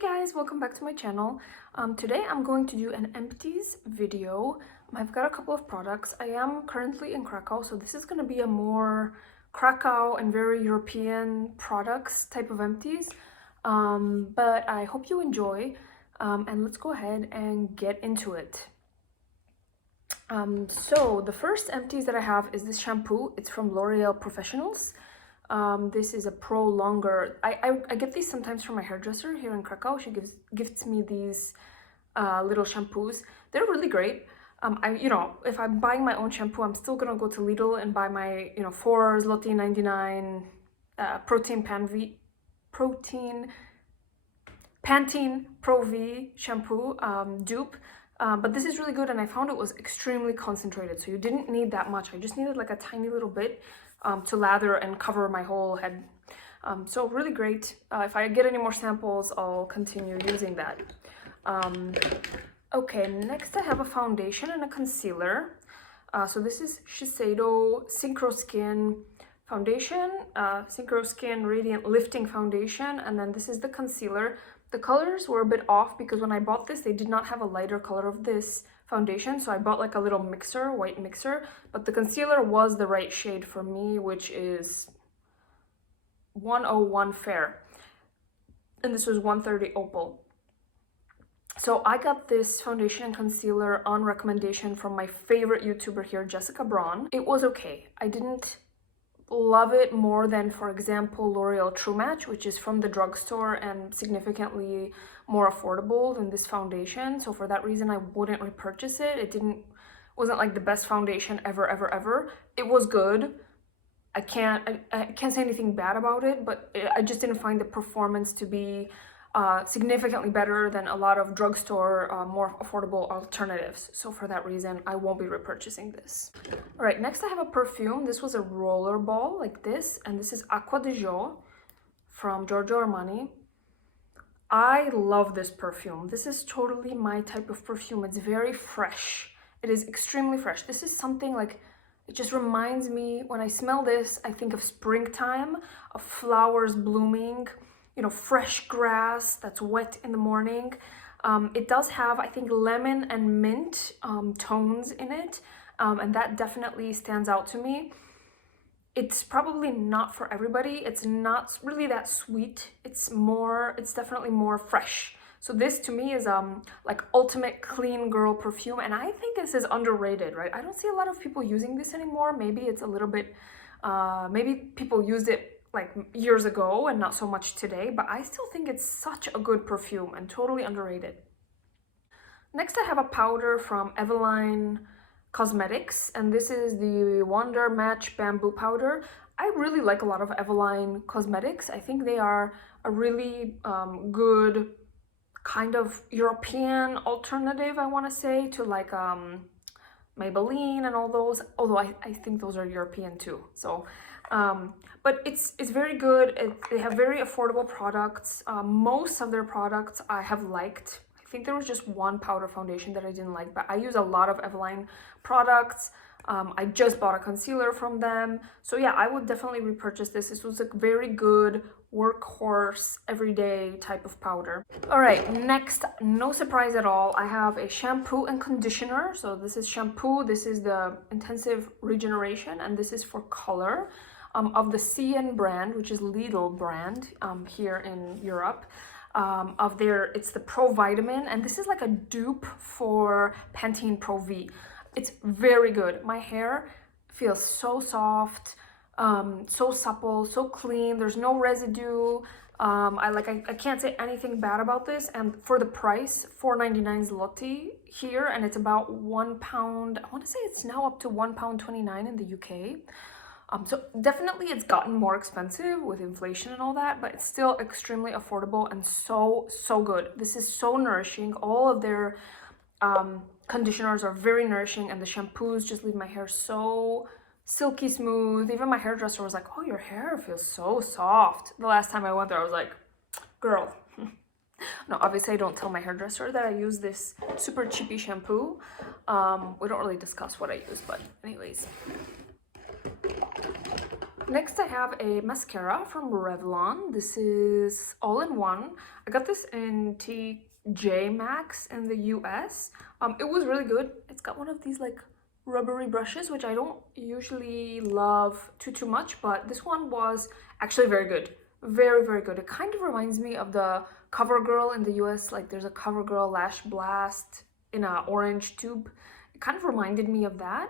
Hey guys, welcome back to my channel. Today I'm going to do an empties video. I've got a couple of products. I am currently in Krakow, so this is going to be a more Krakow and very European products type of empties. But I hope you enjoy, and let's go ahead and get into it. So the first empties that I have is this shampoo. It's from L'Oreal Professionals. This is a pro longer. I get these sometimes from my hairdresser here in Krakow. She gifts me these little shampoos. They're really great. If I'm buying my own shampoo, I'm still gonna go to Lidl and buy my 4 zloty 99 Pantene Pro V shampoo dupe. But this is really good, and I found it was extremely concentrated, so you didn't need that much. I just needed like a tiny little bit to lather and cover my whole head. So really great. If I get any more samples, I'll continue using that. Okay, next I have a foundation and a concealer. So this is Shiseido Synchro Skin foundation, Synchro Skin Radiant Lifting Foundation, and then this is the concealer. The colors were a bit off because when I bought this, they did not have a lighter color of this foundation, so I bought like a little mixer, white mixer, but the concealer was the right shade for me, which is 101 Fair, and this was 130 Opal. So I got this foundation and concealer on recommendation from my favorite YouTuber here, Jessica Braun. It was okay. I didn't love it more than, for example, L'Oreal True Match, which is from the drugstore and significantly more affordable than this foundation. So for that reason, I wouldn't repurchase it. Wasn't like the best foundation ever. It was good. I can't say anything bad about it, but I just didn't find the performance to be significantly better than a lot of drugstore more affordable alternatives. So for that reason, I won't be repurchasing this. All right, next I have a perfume. This was a roller ball like this, and this is Acqua di Gio from Giorgio Armani. I love this perfume. This is totally my type of perfume. It's very fresh. It is extremely fresh. This is something like, it just reminds me, when I smell this, I think of springtime, of flowers blooming, fresh grass that's wet in the morning. It does have, I think, lemon and mint tones in it, and that definitely stands out to me. It's probably not for everybody. It's not really that sweet. It's definitely more fresh. So this to me is like ultimate clean girl perfume, and I think this is underrated, right? I don't see a lot of people using this anymore. Maybe it's a little bit, maybe people used it like years ago and not so much today, but I still think it's such a good perfume and totally underrated. Next I have a powder from Eveline Cosmetics, and this is the Wonder Match Bamboo Powder. I really like a lot of Eveline Cosmetics. I think they are a really good kind of European alternative, I want to say, to like Maybelline and all those, although I think those are European too. So but it's very good. They have very affordable products. Most of their products I have liked. I think there was just one powder foundation that I didn't like, but I use a lot of Eveline products. I just bought a concealer from them, so yeah, I would definitely repurchase this. This was a very good workhorse everyday type of powder. All right, next, no surprise at all, I have a shampoo and conditioner. So this is shampoo, this is the Intensive Regeneration, and this is for color, of the CN brand, which is Lidl brand here in Europe. It's the Pro Vitamin, and this is like a dupe for Pantene Pro V. It's very good. My hair feels so soft, so supple, so clean. There's no residue. I can't say anything bad about this. And for the price, 4.99 zloty here, and it's about £1. I want to say it's now up to £1.29 in the UK. So definitely it's gotten more expensive with inflation and all that, but it's still extremely affordable and so good. This is so nourishing. All of their conditioners are very nourishing, and the shampoos just leave my hair so silky smooth. Even my hairdresser was like, oh, your hair feels so soft. The last time I went there, I was like, girl. No, obviously I don't tell my hairdresser that I use this super cheapy shampoo. We don't really discuss what I use, but anyways. Next I have a mascara from Revlon. This is all-in-one. I got this in TJ Maxx in the US. It was really good. It's got one of these like rubbery brushes, which I don't usually love too much, but this one was actually very good. Very, very good. It kind of reminds me of the CoverGirl in the US. Like there's a CoverGirl Lash Blast in an orange tube. It kind of reminded me of that.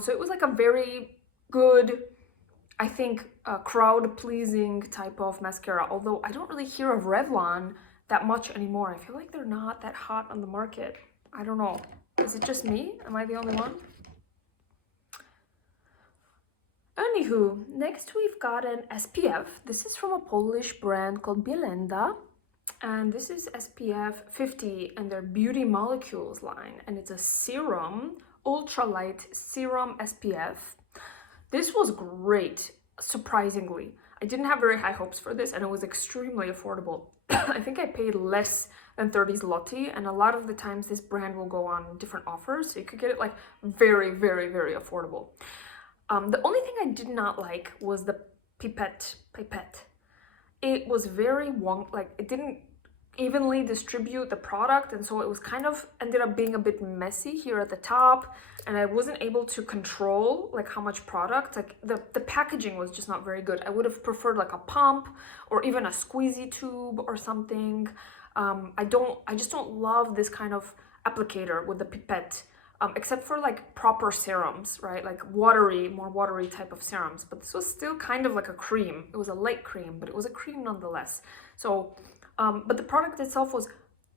So it was like a very good, I think, crowd-pleasing type of mascara, although I don't really hear of Revlon that much anymore. I feel like they're not that hot on the market. I don't know. Is it just me? Am I the only one? Anywho, next we've got an SPF. This is from a Polish brand called Bielenda, and this is SPF 50 and their Beauty Molecules line, and it's a serum, ultralight serum SPF. This was great, surprisingly. I didn't have very high hopes for this, and it was extremely affordable. I think I paid less than 30 zloty, and a lot of the times this brand will go on different offers, so you could get it like very, very, very affordable. The only thing I did not like was the pipette. It was very like it didn't evenly distribute the product, and so it was kind of ended up being a bit messy here at the top, and I wasn't able to control like how much product, like the packaging was just not very good. I would have preferred like a pump or even a squeezy tube or something. I just don't love this kind of applicator with the pipette. Except for like proper serums, right? Like more watery type of serums. But this was still kind of like a cream. It was a light cream, but it was a cream nonetheless. So, but the product itself was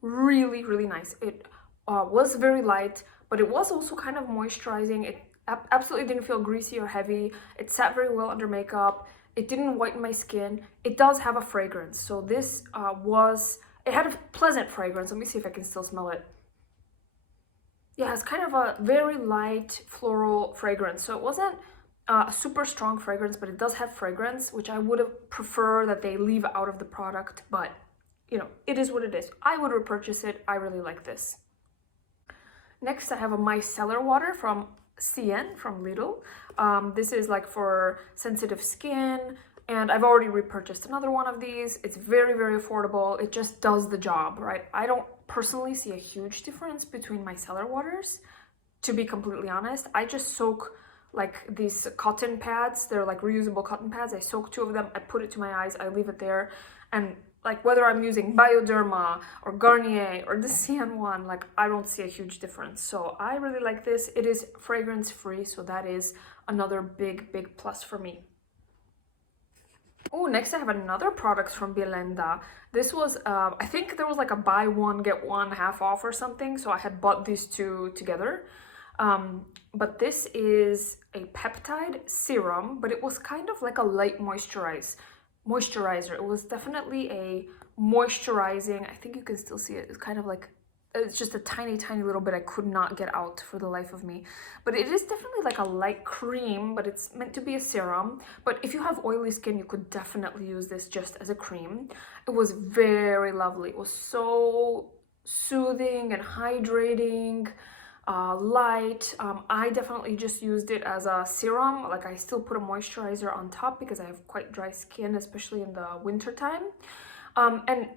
really, really nice. It was very light, but it was also kind of moisturizing. It absolutely didn't feel greasy or heavy. It sat very well under makeup. It didn't whiten my skin. It does have a fragrance. So this it had a pleasant fragrance. Let me see if I can still smell it. Yeah, it's kind of a very light floral fragrance. So it wasn't a super strong fragrance, but it does have fragrance, which I would have preferred that they leave out of the product. But, you know, it is what it is. I would repurchase it. I really like this. Next, I have a micellar water from CN, from Lidl. This is like for sensitive skin. And I've already repurchased another one of these. It's very, very affordable. It just does the job, right? I don't personally see a huge difference between micellar waters, to be completely honest. I just soak like these cotton pads. They're like reusable cotton pads. I soak 2 of them. I put it to my eyes. I leave it there. And like whether I'm using Bioderma or Garnier or the CN one, like I don't see a huge difference. So I really like this. It is fragrance free. So that is another big, big plus for me. Oh, next I have another product from Bielenda. This was, I think there was like a buy one, get one half off or something. So I had bought these 2 together. But this is a peptide serum, but it was kind of like a light moisturizer. It was definitely a moisturizing, I think you can still see it. It's kind of like, it's just a tiny, tiny little bit I could not get out for the life of me. But it is definitely like a light cream, but it's meant to be a serum. But if you have oily skin, you could definitely use this just as a cream. It was very lovely. It was so soothing and hydrating, light. I definitely just used it as a serum. Like I still put a moisturizer on top because I have quite dry skin, especially in the winter time. And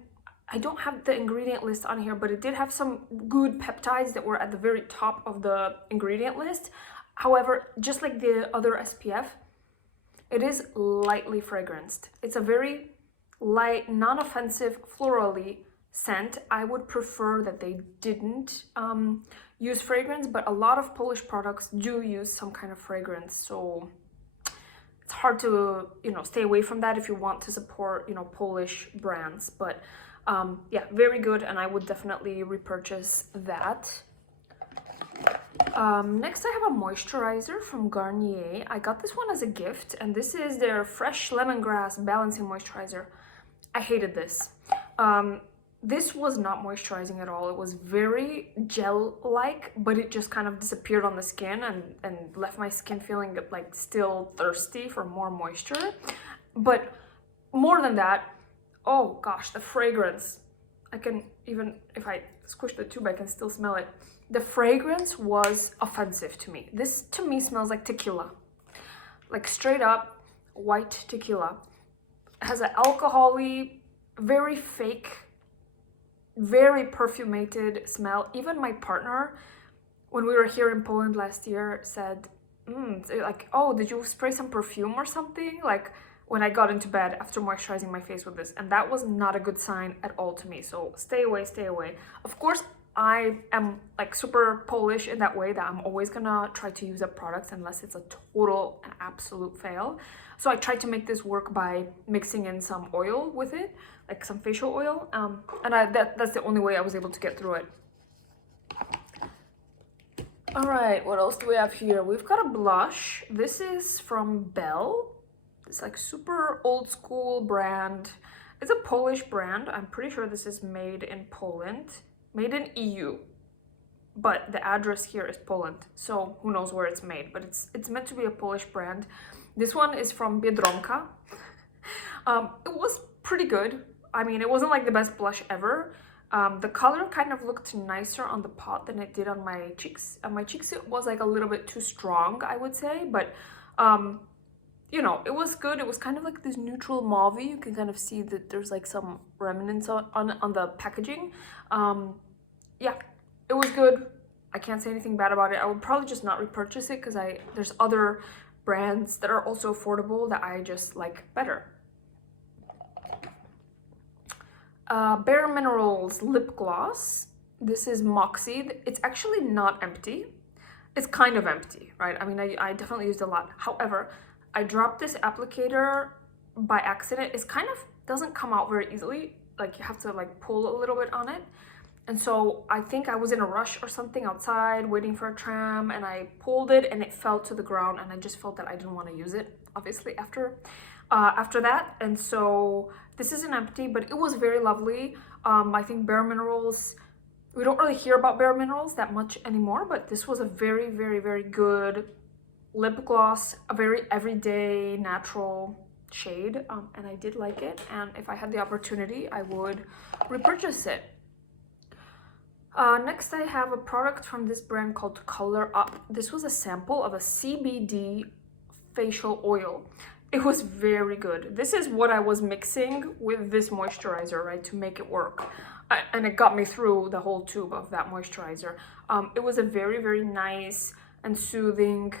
I don't have the ingredient list on here, but it did have some good peptides that were at the very top of the ingredient list. However, just like the other SPF, it is lightly fragranced. It's a very light, non-offensive, florally scent. I would prefer that they didn't use fragrance, but a lot of Polish products do use some kind of fragrance. So it's hard to, you know, stay away from that if you want to support, you know, Polish brands. But yeah, very good, and I would definitely repurchase that. Next I have a moisturizer from Garnier. I got this one as a gift, and this is their Fresh Lemongrass Balancing Moisturizer. I hated this. This was not moisturizing at all. It was very gel-like, but it just kind of disappeared on the skin and left my skin feeling like still thirsty for more moisture. But more than that, oh gosh, the fragrance. I can even, if I squish the tube, I can still smell it. The fragrance was offensive to me. This to me smells like tequila. Like straight up, white tequila. It has an alcohol-y, very fake, very perfumated smell. Even my partner, when we were here in Poland last year, said, like, oh, did you spray some perfume or something? Like, when I got into bed after moisturizing my face with this. And that was not a good sign at all to me. So stay away, stay away. Of course, I am like super Polish in that way that I'm always gonna try to use up products unless it's a total and absolute fail. So I tried to make this work by mixing in some oil with it, like some facial oil. And that's the only way I was able to get through it. All right, what else do we have here? We've got a blush. This is from Belle. It's like super old school brand. It's a Polish brand. I'm pretty sure this is made in Poland, made in EU, but the address here is Poland, so who knows where it's made, but it's meant to be a Polish brand. This one is from Biedronka. It was pretty good. I mean, it wasn't like the best blush ever. The color kind of looked nicer on the pot than it did on my cheeks. On my cheeks, it was like a little bit too strong, I would say, but you know, it was good. It was kind of like this neutral mauve. You can kind of see that there's like some remnants on the packaging. Yeah, it was good. I can't say anything bad about it. I would probably just not repurchase it because there's other brands that are also affordable that I just like better. Bare Minerals lip gloss. This is Moxie. It's actually not empty. It's kind of empty, right? I mean, I definitely used a lot. However, I dropped this applicator by accident. It kind of doesn't come out very easily. Like you have to like pull a little bit on it. And so I think I was in a rush or something outside waiting for a tram and I pulled it and it fell to the ground and I just felt that I didn't want to use it, obviously, after that. And so this isn't empty, but it was very lovely. I think Bare Minerals, we don't really hear about Bare Minerals that much anymore, but this was a very, very, very good lip gloss, a very everyday natural shade, and I did like it, and if I had the opportunity I would repurchase it. Next I have a product from this brand called Color Up. This was a sample of a CBD facial oil. It was very good. This is what I was mixing with this moisturizer, right, to make it work. And it got me through the whole tube of that moisturizer. It was a very, very nice and soothing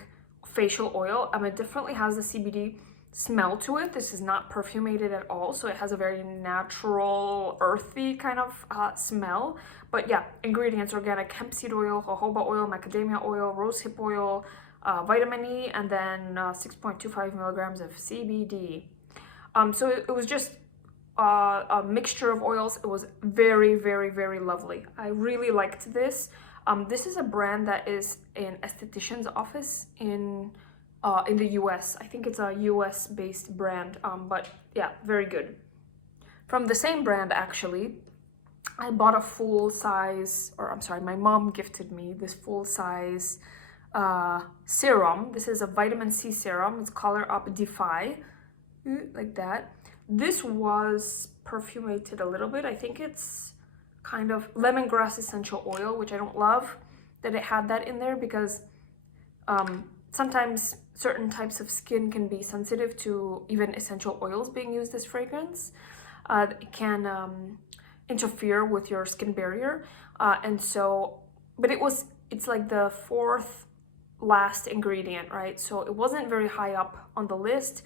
facial oil. It definitely has the CBD smell to it. This is not perfumated at all, so it has a very natural, earthy kind of smell. But yeah, ingredients: organic hemp seed oil, jojoba oil, macadamia oil, rosehip oil, vitamin E, and then 6.25 milligrams of CBD. So it was just a mixture of oils. It was very, very, very lovely. I really liked this. This is a brand that is an esthetician's office in the US. I think it's a US based brand, but yeah, very good. From the same brand, actually, I bought a full size, or I'm sorry, my mom gifted me this full size serum. This is a vitamin C serum. It's Color Up Defy, like that. This was perfumated a little bit. I think it's kind of lemongrass essential oil, which I don't love that it had that in there, because sometimes certain types of skin can be sensitive to even essential oils being used as fragrance. It can interfere with your skin barrier, and so, but it's like the fourth last ingredient, right? So it wasn't very high up on the list.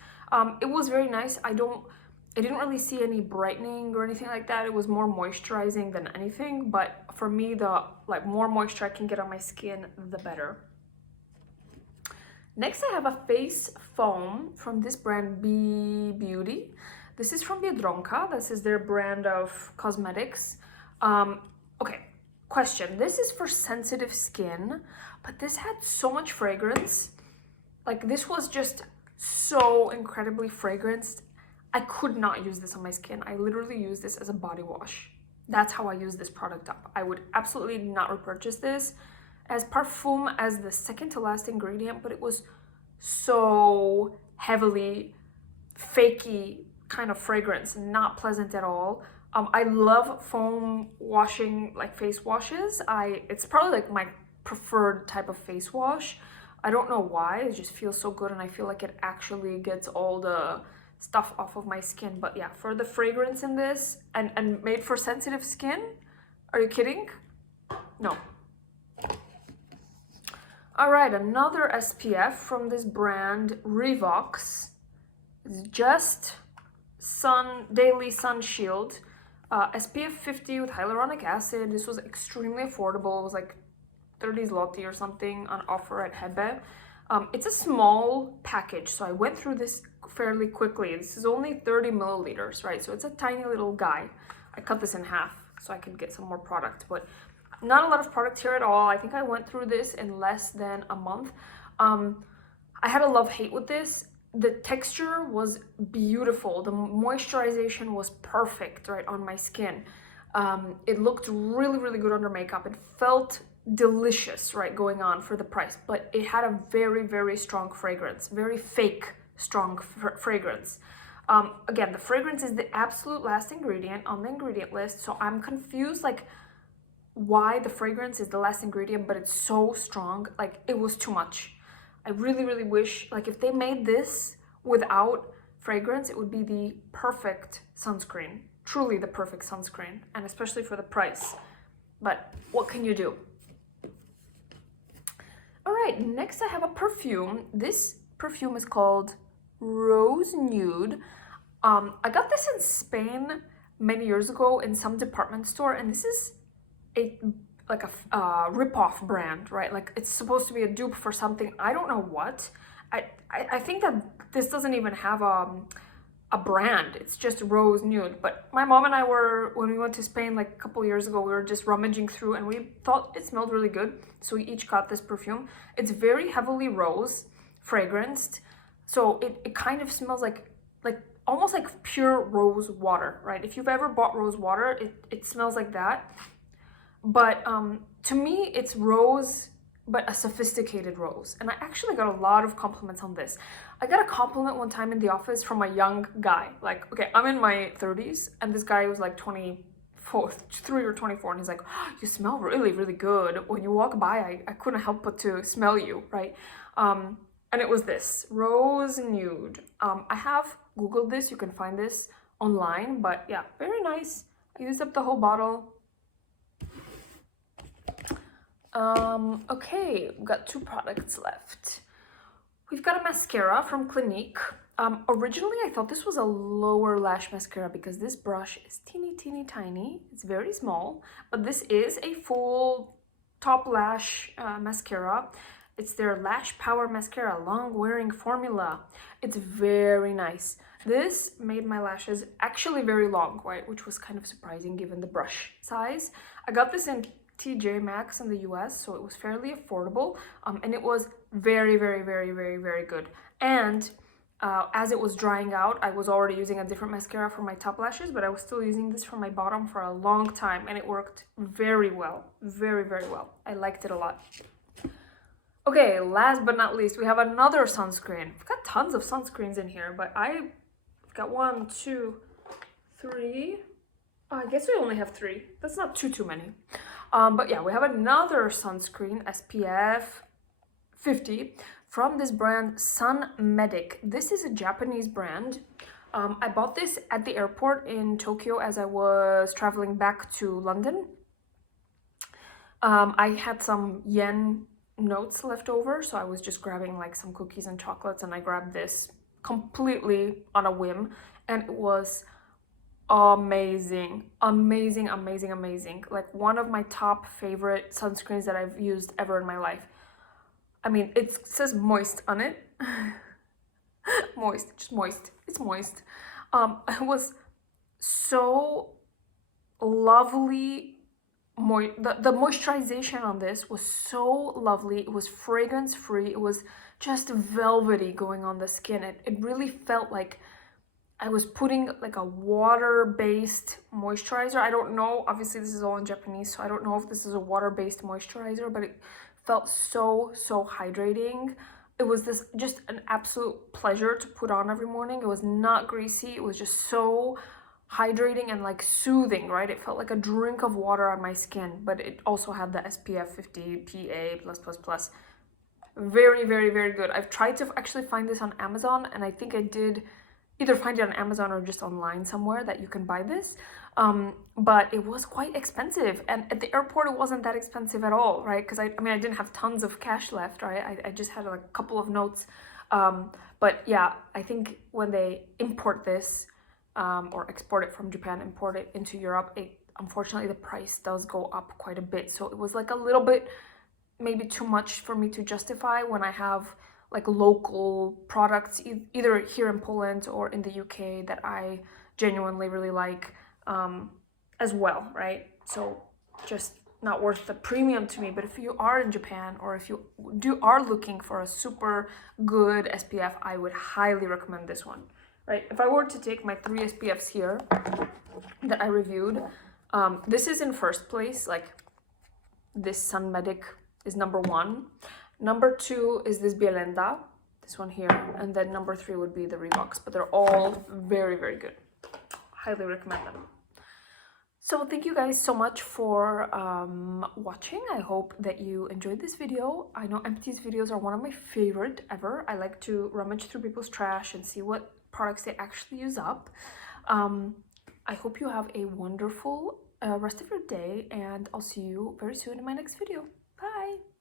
It was very nice. I didn't really see any brightening or anything like that. It was more moisturizing than anything, but for me, the more moisture I can get on my skin, the better. Next, I have a face foam from this brand, Be Beauty. This is from Biedronka. This is their brand of cosmetics. Okay, question. This is for sensitive skin, but this had so much fragrance. Like, this was just so incredibly fragranced. I could not use this on my skin. I literally use this as a body wash. That's how I use this product up. I would absolutely not repurchase this as parfum as the second to last ingredient, but it was so heavily fakey kind of fragrance, not pleasant at all. I love foam washing, like face washes. It's probably like my preferred type of face wash. I don't know why, it just feels so good, and I feel like it actually gets all the stuff off of my skin. But yeah, for the fragrance in this, and made for sensitive skin, are you kidding? No. All right, another SPF from this brand, Revox. It's just daily sun shield, SPF 50 with hyaluronic acid. This was extremely affordable. It was like 30 zloty or something on offer at Hebe. It's a small package, so I went through this fairly quickly. This is only 30 milliliters, right? So it's a tiny little guy. I cut this in half so I could get some more product, but not a lot of product here at all. I think I went through this in less than a month. I had a love-hate with this. The texture was beautiful. The moisturization was perfect, right, on my skin. It looked really, really good under makeup. It felt delicious, right, going on for the price, but it had a very, very strong fragrance, very fake strong fragrance. Again, the fragrance is the absolute last ingredient on the ingredient list, so I'm confused, like, why the fragrance is the last ingredient, but it's so strong. Like, it was too much. I really, really wish, like, if they made this without fragrance, it would be the perfect sunscreen, truly the perfect sunscreen, and especially for the price. But what can you do? All right, next I have a perfume. This perfume is called Rose Nude. I got this in Spain many years ago in some department store, and this is a rip-off brand, right? Like, it's supposed to be a dupe for something. I don't know what. I think that this doesn't even have a brand. It's just Rose Nude. But my mom and I were, when we went to Spain like a couple years ago, we were just rummaging through and we thought it smelled really good. So we each got this perfume. It's very heavily rose fragranced. So it kind of smells like almost like pure rose water, right? If you've ever bought rose water, it smells like that. But to me, it's rose, but a sophisticated rose. And I actually got a lot of compliments on this. I got a compliment one time in the office from a young guy. Like, okay, I'm in my 30s, and this guy was like 23 or 24, and he's like, oh, you smell really, really good. When you walk by, I couldn't help but to smell you, right? And it was this, Rose Nude. I have Googled this, you can find this online, but yeah, very nice. I used up the whole bottle. Okay, we've got 2 products left. We've got a mascara from Clinique. Originally, I thought this was a lower lash mascara because this brush is teeny, teeny, tiny. It's very small, but this is a full top lash mascara. It's their Lash Power Mascara Long Wearing Formula. It's very nice. This made my lashes actually very long, right? Which was kind of surprising given the brush size. I got this in TJ Maxx in the US, so it was fairly affordable, and it was very, very, very, very, very good. And as it was drying out, I was already using a different mascara for my top lashes, but I was still using this for my bottom for a long time, and it worked very well, very, very well. I liked it a lot. Okay, last but not least, we have another sunscreen. We've got tons of sunscreens in here, but I've got 1, 2, 3. Oh, I guess we only have 3. That's not too many. But yeah, we have another sunscreen, SPF 50, from this brand Sun Medic. This is a Japanese brand. I bought this at the airport in Tokyo as I was traveling back to London. I had some yen notes left over, so I was just grabbing like some cookies and chocolates, and I grabbed this completely on a whim, and it was amazing, amazing, amazing, amazing. Like, one of my top favorite sunscreens that I've used ever in my life. I mean, it says moist on it. Moist, just moist. It's moist. It was so lovely. The moisturization on this was so lovely. It was fragrance free. It was just velvety going on the skin. It really felt like I was putting like a water-based moisturizer. I don't know, obviously this is all in Japanese, so I don't know if this is a water-based moisturizer, but it felt so hydrating. It was just an absolute pleasure to put on every morning. It was not greasy. It was just so hydrating and like soothing, right? It felt like a drink of water on my skin, but it also had the SPF 50 PA+++. Very, very, very good. I've tried to actually find this on Amazon, and I think I did either find it on Amazon or just online somewhere that you can buy this. But it was quite expensive, and at the airport it wasn't that expensive at all, right? Because I mean, I didn't have tons of cash left, right? I just had like a couple of notes. But yeah, I think when they import this, or export it from Japan, import it into Europe, unfortunately the price does go up quite a bit. So it was like a little bit, maybe too much for me to justify when I have like local products either here in Poland or in the UK that I genuinely really like, as well, right? So just not worth the premium to me. But if you are in Japan, or if you are looking for a super good SPF, I would highly recommend this one, right? If I were to take my 3 SPFs here that I reviewed, this is in first place. Like, this Sun Medic is number 1. Number 2 is this Bielenda, this one here, and then number 3 would be the Revox. But they're all very, very good. Highly recommend them. So thank you guys so much for watching. I hope that you enjoyed this video. I know Empties videos are one of my favorite ever. I like to rummage through people's trash and see what products they actually use up. I hope you have a wonderful rest of your day, and I'll see you very soon in my next video. Bye!